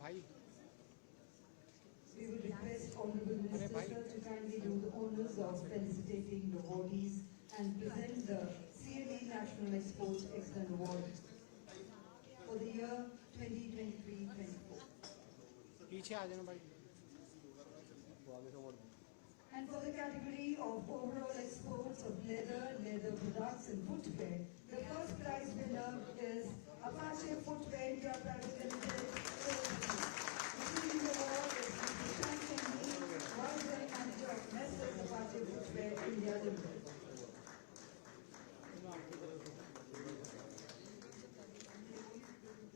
We would request Honorable Minister Sir to kindly do the honors of felicitating the awardees and present the CLE National Export Excellent Award for the year 2023-24. And for the category of overall exports of leather products and footwear, the first prize winner is Apache Footwear India Private Limited. Receiving the award is Mr. Shankar, Vice Manager of Messrs. Apache Footwear India Limited.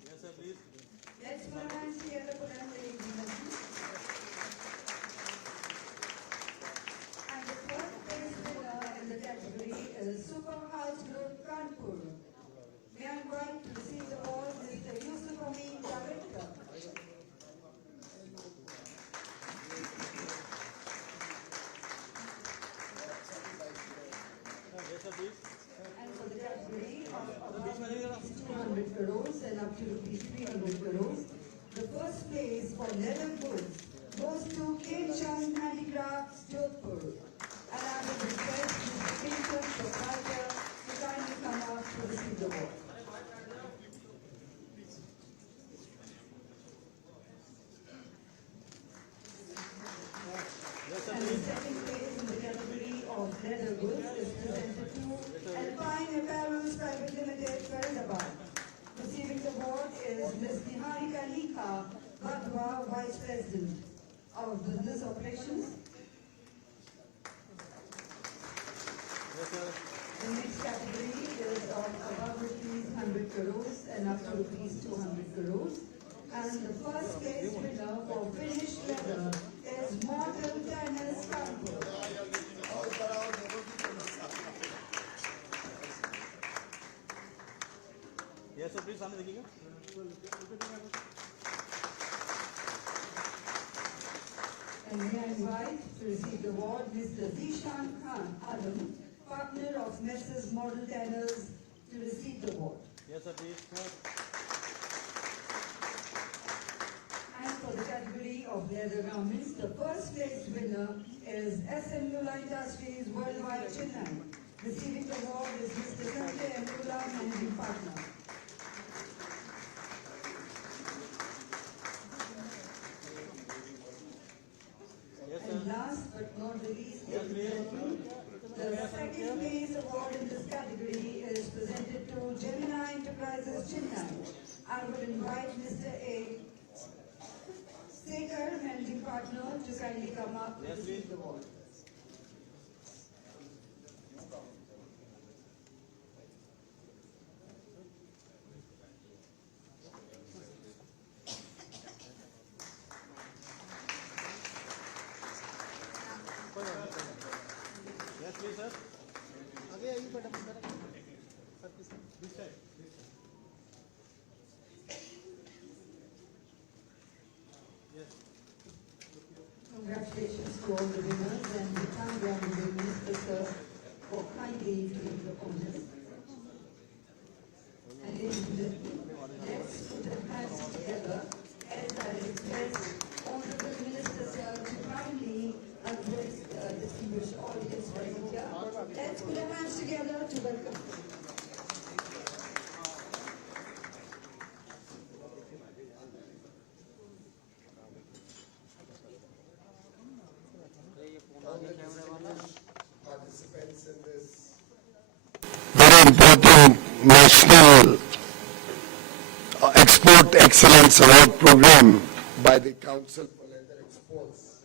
Yes, sir, please. Let's put our hands together for them, ladies and gentlemen. And the third place winner in the category is Super House Group Kanpur. May I invite to receive the award Mr. Yusuf Amin, Director. Yes, sir, please. And for the category of above rupees 200 crores and up to rupees 300 crores, the first place for leather goods goes to Keynote Handicrafts, Jodhpur. And I would request Mr. Keynote, proprietor, to kindly come up to receive the award. And the second place in the category of leather goods is presented to Alpine Apparels Private Limited, Faridabad. Receiving the award is Ms. Niharika Lika Badwa, Vice President of Business Operations. Yes, sir. The next category is of above rupees 100 crores and up to rupees 200 crores. And the first place winner for finished leather is Mortal Tennis Kanpur. Yes, sir, please. सामने देखिएगा. And may I invite to receive the award Mr. Zishan Khan Adam, partner of Messrs. Model Tanners, to receive the award. Yes, sir, please. And for the category of leather garments, the first place winner is SM Nula Industries Worldwide Chennai. Receiving the award is Mr. Sanjay Nula, Managing Partner. Yes, And sir. last but not the least, Yes, please. the second place award in this category is presented to Gemini Enterprises Chennai. I would invite Mr. A. Sekar, Managing Partner, to kindly come up to Yes, receive please. the award. Yes, please, sir. आगे आइए madam. Sir, this side. Yes. Congratulations to all the winners, and we thank the Honorable Minister Sir for kindly giving the honors. And ladies and gentlemen, let's put our hands together as I request Honorable Minister Sir to kindly address the distinguished audience present here. Let's put our hands together to welcome. Participants in this very important National Export Excellence Award Program by the Council for Leather Exports.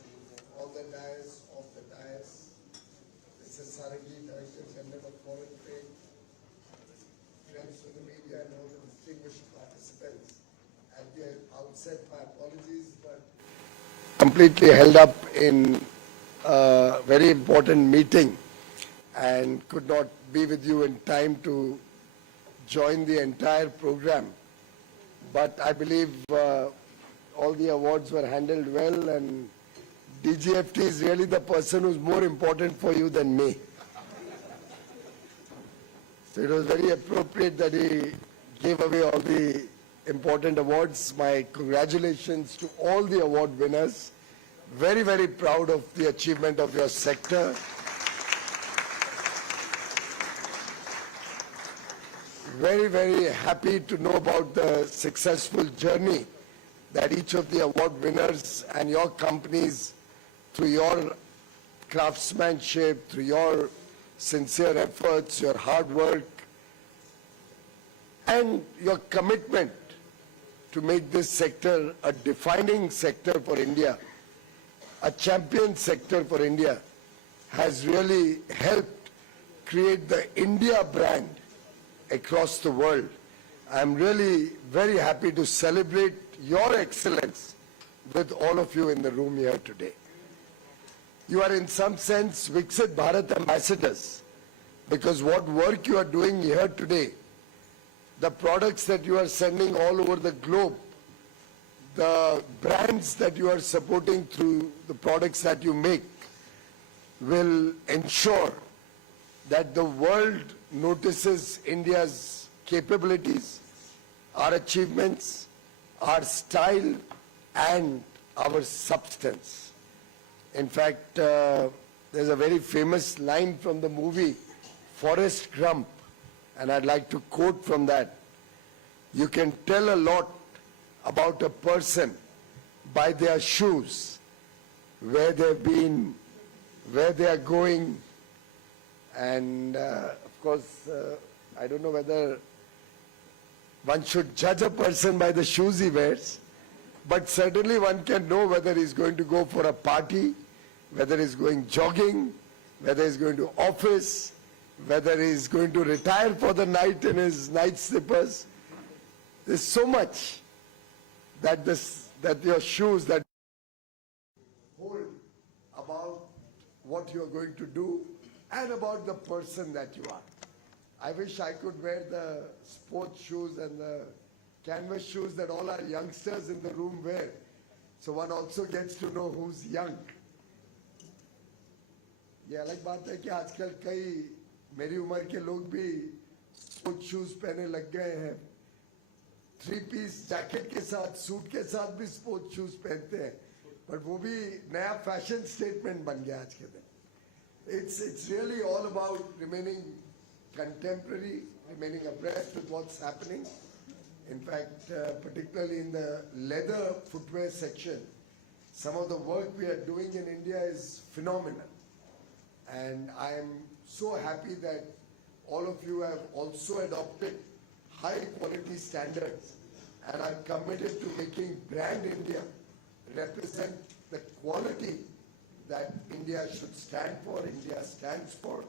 On the dais, off the dais, Mrs. Saragi, Director General of Foreign Trade, friends of the media and all the distinguished participants. At the outset, my apologies, but completely held up in a very important meeting and could not be with you in time to join the entire program. But I believe all the awards were handled well, and DGFT is really the person who's more important for you than me. So it was very appropriate that he gave away all the important awards. My congratulations to all the award winners. Very, very proud of the achievement of your sector. Very, very happy to know about the successful journey that each of the award winners and your companies, through your craftsmanship, through your sincere efforts, your hard work, and your commitment to make this sector a defining sector for India, a champion sector for India, has really helped create the India brand across the world. I'm really very happy to celebrate your excellence with all of you in the room here today. You are in some sense Viksit Bharat ambassadors, because what work you are doing here today, the products that you are sending all over the globe, the brands that you are supporting through the products that you make, will ensure that the world notices India's capabilities, our achievements, our style, and our substance. In fact, there's a very famous line from the movie Forrest Gump, and I'd like to quote from that. You can tell a lot about a person by their shoes, where they've been, where they are going, and of course, I don't know whether one should judge a person by the shoes he wears, but certainly one can know whether he's going to go for a party, whether he's going jogging, whether he's going to office, whether he's going to retire for the night in his night slippers. There's so much that your shoes that hold about what you're going to do and about the person that you are. I wish I could wear the sports shoes and the canvas shoes that all our youngsters in the room wear. So one also gets to know who's young. ये अलग बात है कि आजकल कई मेरी उम्र के लोग भी स्पोर्ट्स शूज पहने लग गए हैं. 3-piece जैकेट के साथ, सूट के साथ भी स्पोर्ट्स शूज पहनते हैं. But वो भी नया फैशन स्टेटमेंट बन गया आज के दिन. It's really all about remaining contemporary, remaining abreast with what's happening. In fact, particularly in the leather footwear section, some of the work we are doing in India is phenomenal. And I am so happy that all of you have also adopted high quality standards and are committed to making brand India represent the quality that India should stand for, India stands for.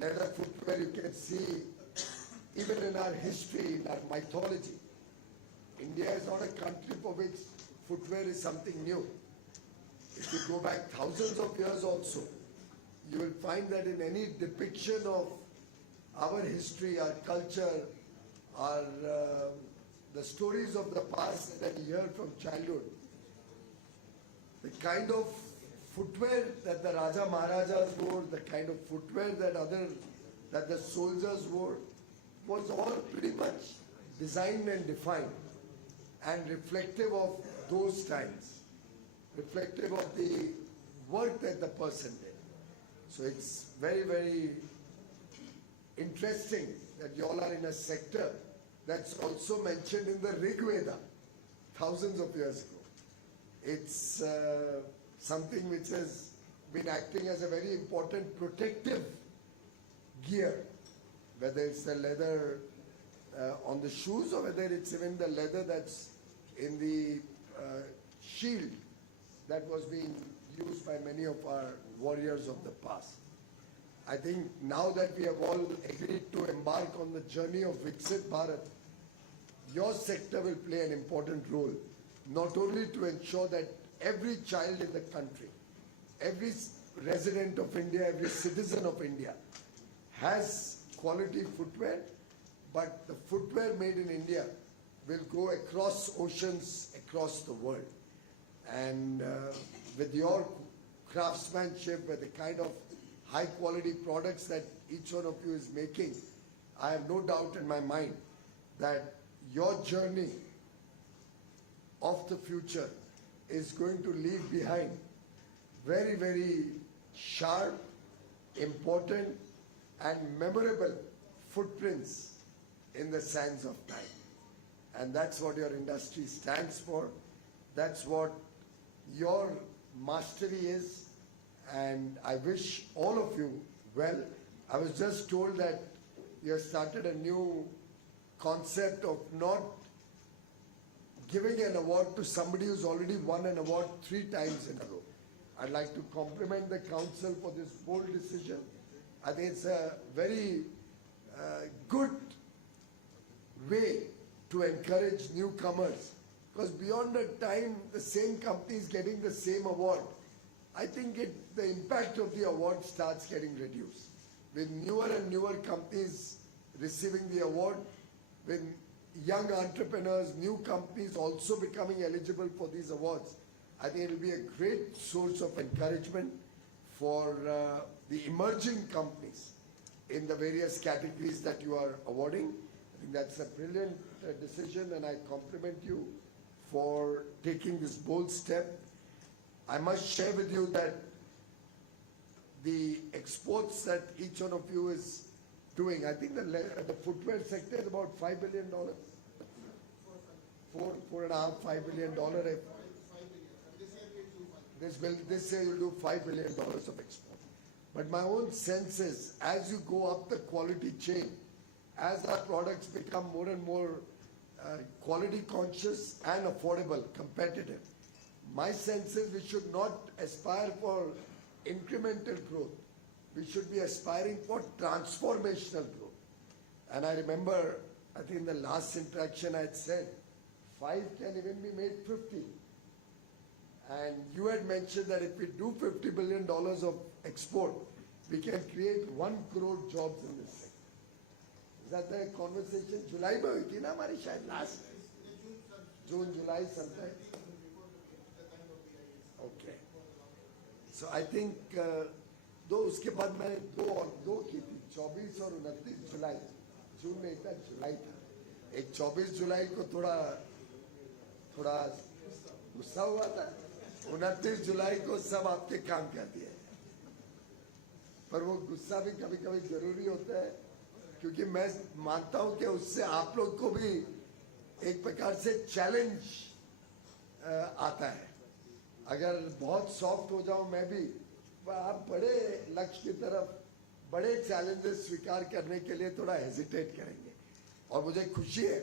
Leather footwear, you can see, even in our history, in our mythology, India is not a country for which footwear is something new. If you go back thousands of years also, you will find that in any depiction of our history, our culture, the stories of the past that we hear from childhood, the kind of footwear that the Raja Maharajas wore, the kind of footwear that the soldiers wore, was all pretty much designed and defined and reflective of those times, reflective of the work that the person did. So it's very, very interesting that you all are in a sector that's also mentioned in the Rig Veda thousands of years ago. It's something which has been acting as a very important protective gear, whether it's the leather on the shoes or whether it's even the leather that's in the shield that was being used by many of our warriors of the past. I think now that we have all agreed to embark on the journey of Viksit Bharat, your sector will play an important role, not only to ensure that every child in the country, every resident of India, every citizen of India has quality footwear, but the footwear made in India will go across oceans, across the world. And with your craftsmanship, with the kind of high quality products that each one of you is making, I have no doubt in my mind that your journey of the future is going to leave behind very, very sharp, important, and memorable footprints in the sands of time. And that's what your industry stands for. That's what your mastery is. And I wish all of you well. I was just told that you have started a new concept of not giving an award to somebody who's already won an award 3 times in a row. I'd like to compliment the council for this bold decision. I think it's a very good way to encourage newcomers, because beyond the time the same company is getting the same award, I think the impact of the award starts getting reduced. With newer and newer companies receiving the award, with young entrepreneurs, new companies also becoming eligible for these awards, I think it will be a great source of encouragement for the emerging companies in the various categories that you are awarding. I think that's a brilliant decision, and I compliment you for taking this bold step. I must share with you that the exports that each one of you is doing, I think the footwear sector is about $5 billion. $4.5 billion. This year you'll do $5 billion of export. But my own sense is, as you go up the quality chain, as our products become more and more quality conscious and affordable, competitive, my sense is we should not aspire for incremental growth. We should be aspiring for transformational growth. And I remember, I think in the last interaction I had said, 5 can even be made 50. And you had mentioned that if we do $50 billion of export, we can create 1 crore jobs in this sector. Is that the conversation? July mein hui thi na hamari shayad last? June, July sometime? Okay. So I think दो उसके बाद मैंने दो की थी, 24 और 29 जुलाई. जून में था, जुलाई था. एक 24 जुलाई को थोड़ा गुस्सा हुआ था. 29 जुलाई को सब आपके काम कर दिए. पर वो गुस्सा भी कभी कभी जरूरी होता है, क्योंकि मैं मानता हूं कि उससे आप लोग को भी एक प्रकार से चैलेंज आता है. अगर बहुत सॉफ्ट हो जाऊं मैं भी, आप बड़े लक्ष्य की तरफ, बड़े चैलेंजेस स्वीकार करने के लिए थोड़ा हेजिटेट करेंगे. और मुझे खुशी है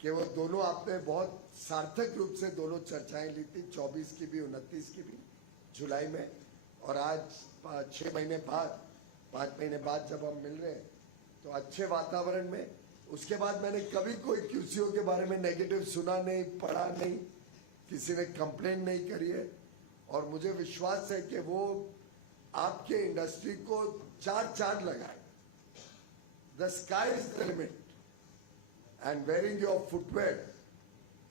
कि वो दोनों आपने बहुत सार्थक रूप से दोनों चर्चाएं ली थी, 24 की भी 29 की भी जुलाई में. और आज 6 महीने बाद, 5 महीने बाद जब हम मिल रहे हैं तो अच्छे वातावरण में. उसके बाद मैंने कभी कोई क्यूसीओ के बारे में नेगेटिव सुना नहीं, पढ़ा नहीं, किसी ने कंप्लेन नहीं करी है. और मुझे विश्वास है कि वो आपके इंडस्ट्री को 4 चांद लगाए. The sky is the limit. And wearing your footwear,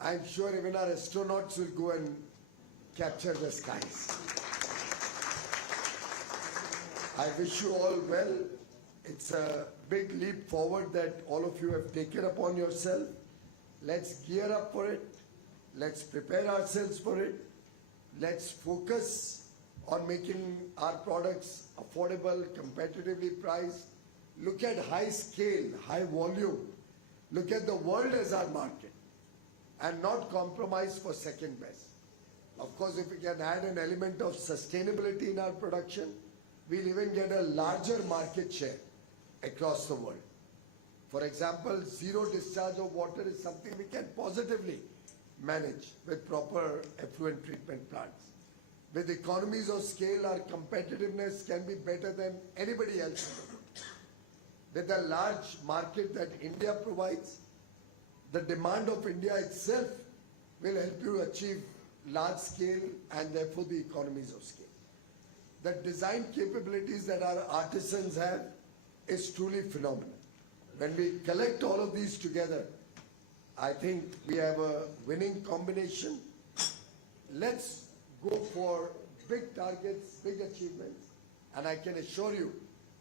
I'm sure even our astronauts will go and capture the skies. I wish you all well. It's a big leap forward that all of you have taken upon yourself. Let's gear up for it. Let's prepare ourselves for it. Let's focus on making our products affordable, competitively priced. Look at high scale, high volume. Look at the world as our market and not compromise for second best. Of course, if we can add an element of sustainability in our production, we'll even get a larger market share across the world. For example, zero discharge of water is something we can positively manage with proper effluent treatment plants. With economies of scale, our competitiveness can be better than anybody else. With the large market that India provides, the demand of India itself will help you achieve large scale and therefore the economies of scale. The design capabilities that our artisans have is truly phenomenal. When we collect all of these together, I think we have a winning combination. Let's go for big targets, big achievements, and I can assure you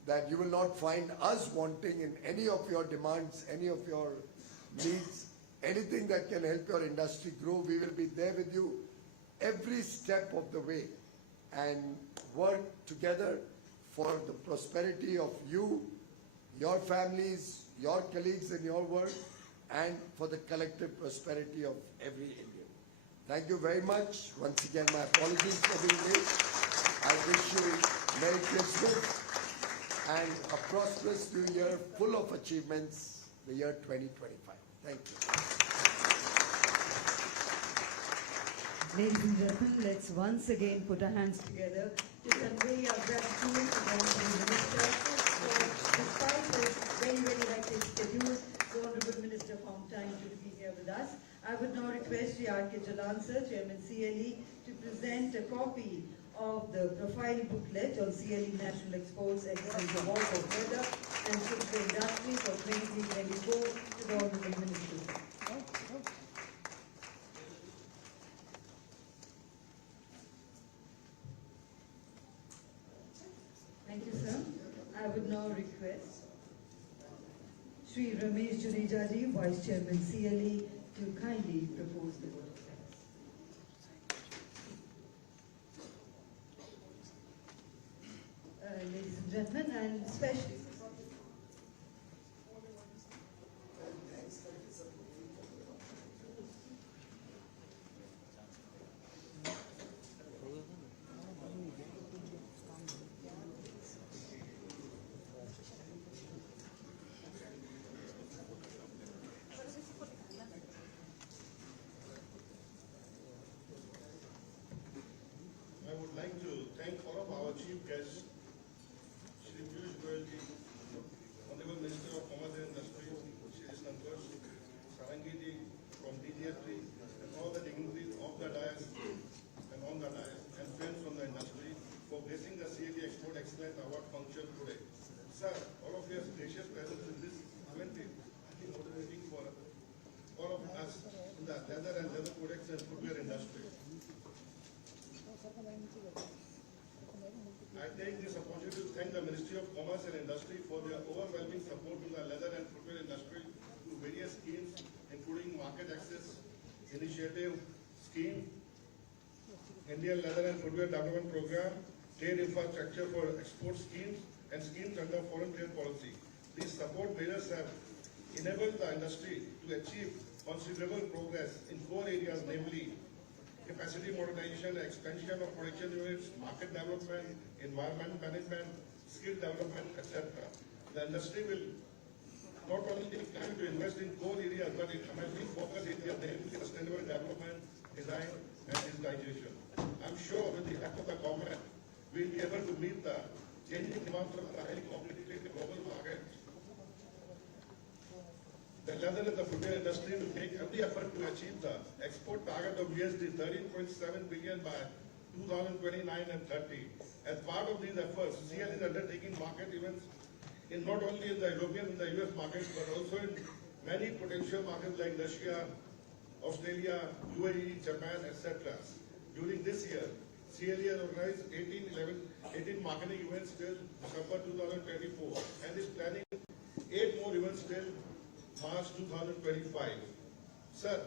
that you will not find us wanting in any of your demands, any of your needs, anything that can help your industry grow, we will be there with you every step of the way and work together for the prosperity of you, your families, your colleagues in your work, and for the collective prosperity of every Indian. Thank you very much. Once again, my apologies for being late. I wish you Merry Christmas and a prosperous new year full of achievements, the year 2025. Thank you. Ladies and gentlemen, let's once again put our hands together to convey our gratitude to the Honorable Minister for, despite his very hectic schedule, the Honorable Minister found time to be here with us. I would now request Sri R.K. Jalan-sir, Chairman CLE, to present a copy of the profile booklet on CLE National Exports Excellence Award for Leather and Footwear Industry for 2023-24 to the Honorable Minister. Thank you, sir. I would now request Sri Ramesh Juneja ji, Vice Chairman CLE, to kindly propose the vote of thanks. Ladies and gentlemen, and especially I would like to thank all of our chief guests, Shri Piyush Goyal ji, Honorable Minister of Commerce and Industry, Shri Santosh Sarangi ji from DGFT, and all the dignitaries of the dais and on the dais, and friends from the industry for gracing the CLE Export Excellence Award function today. Sir, all of your gracious presence in this event is motivating for all of us in the leather and leather products and footwear industry. I take this opportunity to thank the Ministry of Commerce and Industry for their overwhelming support to the leather and footwear industry through various schemes, including Market Access Initiative Scheme, Indian Leather and Footwear Development Program, Trade Infrastructure for Export Schemes, and schemes under Foreign Trade Policy. These support measures have enabled the industry to achieve considerable progress in core areas, namely capacity modernization, expansion of production units, market development, environment management, skill development, etc. The industry will not only plan to invest in core areas, but in emerging focus areas, namely sustainable development, design, and digitization. I'm sure with the help of the government, we'll be able to meet the changing demands of the highly competitive global market. The leather and the footwear industry will make every effort to achieve the export target of USD 13.7 billion by 2029 and 30. As part of these efforts, CL is undertaking market events in not only in the European and the US markets, but also in many potential markets like Russia, Australia, UAE, Japan, etc. During this year, CLE has organized 18 marketing events till December 2024 and is planning 8 more events till March 2025. Sir,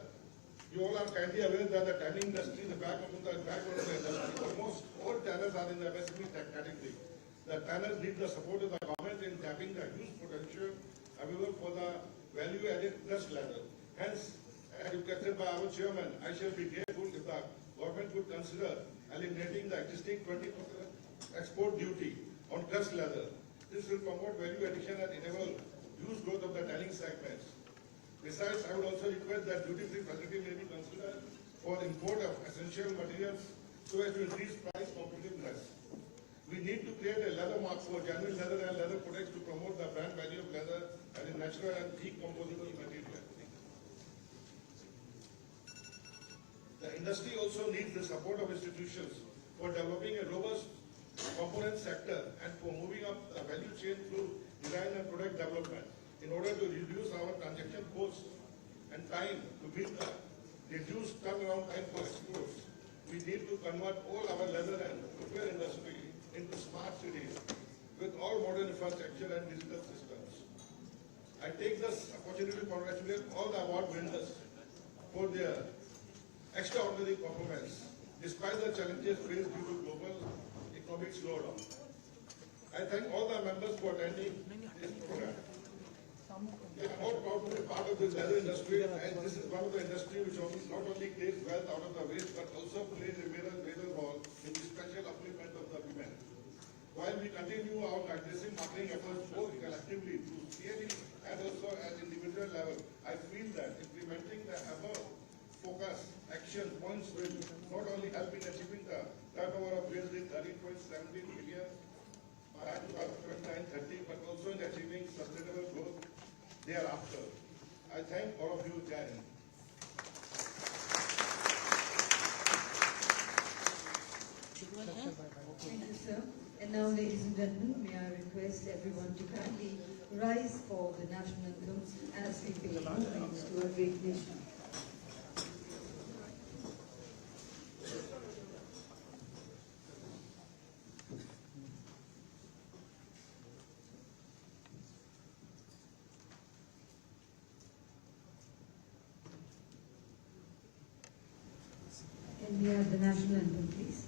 you all are kindly aware that the tanning industry is the backbone of the industry. Almost all tanners are in the MSP category. The tanners need the support of the government in tapping the huge potential available for the value-added crushed leather. Hence, as requested by our chairman, I shall be grateful if the government would consider eliminating the existing 20% export duty on crushed leather. This will promote value addition and enable huge growth of the tanning segments. Besides, I would also request that duty-free facility may be considered for import of essential materials so as to increase price competitiveness. We need to create a leather mark for genuine leather and leather products to promote the brand value of leather as a natural and decomposable material. The industry also needs the support of institutions for developing a robust component sector and for moving up the value chain through design and product development in order to reduce our transaction costs and time to meet the reduced turnaround time for exports. We need to convert all our leather and footwear industry into smart cities with all modern infrastructure and digital systems. I take this opportunity to congratulate all the extraordinary performance despite the challenges faced due to global economic slowdown. I thank all the members for attending this program. We are all proud to be part of this leather industry, and this is one of the industry which not only creates wealth out of the waste but also plays a major role in the special upliftment of the women. While we continue our aggressive marketing efforts both collectively through CLE and also at individual level, I feel that implementing the above focus action points will not only help in achieving the turnover of USD 13.17 billion by 2029-30, but also in achieving sustainable growth thereafter. I thank all of you, Jai Hind. Thank you, sir. And now, ladies and gentlemen, may I request everyone to kindly rise for the national anthem as we pay homage to a great nation. Can we have the national anthem, please?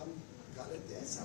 हम गा लेते हैं सब।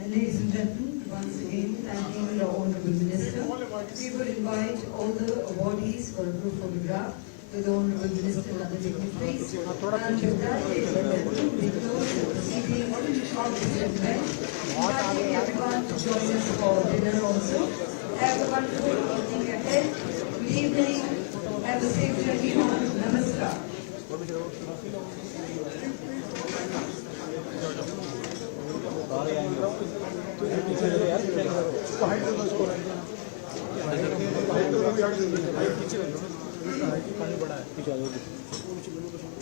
And ladies and gentlemen, once again, thanking the Honorable Minister, we would invite all the awardees for a group photograph with the Honorable Minister and other dignitaries. And with that, ladies and gentlemen, we close the proceedings of this event, inviting everyone to join us for dinner also. Have a wonderful evening ahead. Good evening. Have a safe journey home. Namaskar.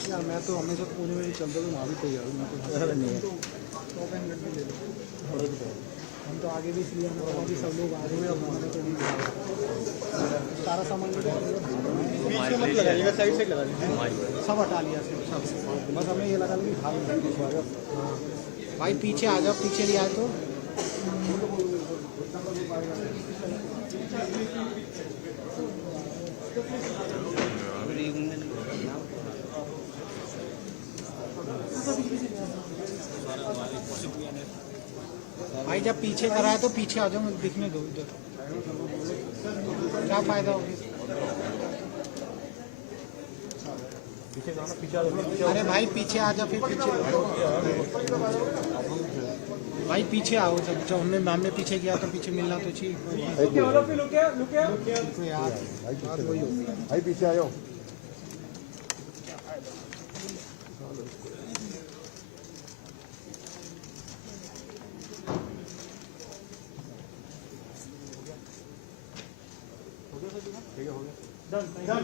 यार मैं तो हमेशा पुणे में ही चलता हूँ, वहाँ भी कोई यार मैं तो नहीं है। हम तो आगे भी इसलिए हम लोग सब लोग आगे में हमारे तो सारा सामान पीछे मत लगाइएगा, साइड से लगा लीजिए, सब हटा लिया सब, बस हमें ये लगा कि भाग भाई पीछे आ जाओ, पीछे ले आए तो भाई जब पीछे कराए तो पीछे आ जाओ, मुझे दिखने दो इधर, क्या फायदा होगा। अरे भाई पीछे आ जा, फिर पीछे भाई पीछे आओ, जब हमने नाम में पीछे किया तो पीछे मिलना तो चाहिए यार, भाई पीछे आ जाओ। ठीक है, हो गया, डन।